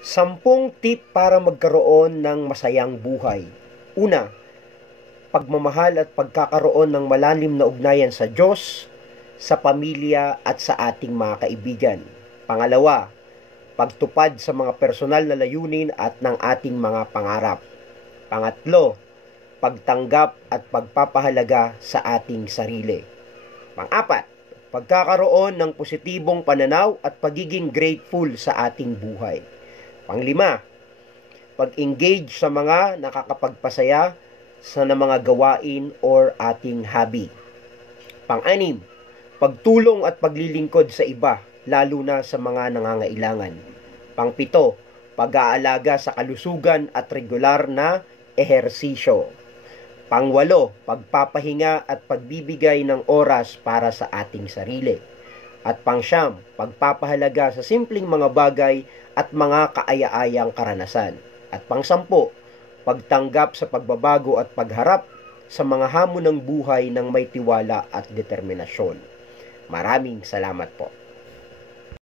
10 tip para magkaroon ng masayang buhay. Una, pagmamahal at pagkakaroon ng malalim na ugnayan sa Diyos, sa pamilya at sa ating mga kaibigan. Pangalawa, pagtupad sa mga personal na layunin at ng ating mga pangarap. Pangatlo, pagtanggap at pagpapahalaga sa ating sarili. Pang-apat, pagkakaroon ng positibong pananaw at pagiging grateful sa ating buhay. Panglima, pag-engage sa mga nakakapagpasaya sa mga gawain or ating hobby. Pang-anim, pagtulong at paglilingkod sa iba, lalo na sa mga nangangailangan. Pang-pito, pag-aalaga sa kalusugan at regular na ehersisyo. Pang-walo, pagpapahinga at pagbibigay ng oras para sa ating sarili. At pang-siyam, pagpapahalaga sa simpleng mga bagay at mga kaaya-ayang karanasan. At pang-sampu, pagtanggap sa pagbabago at pagharap sa mga hamon ng buhay ng may tiwala at determinasyon. Maraming salamat po.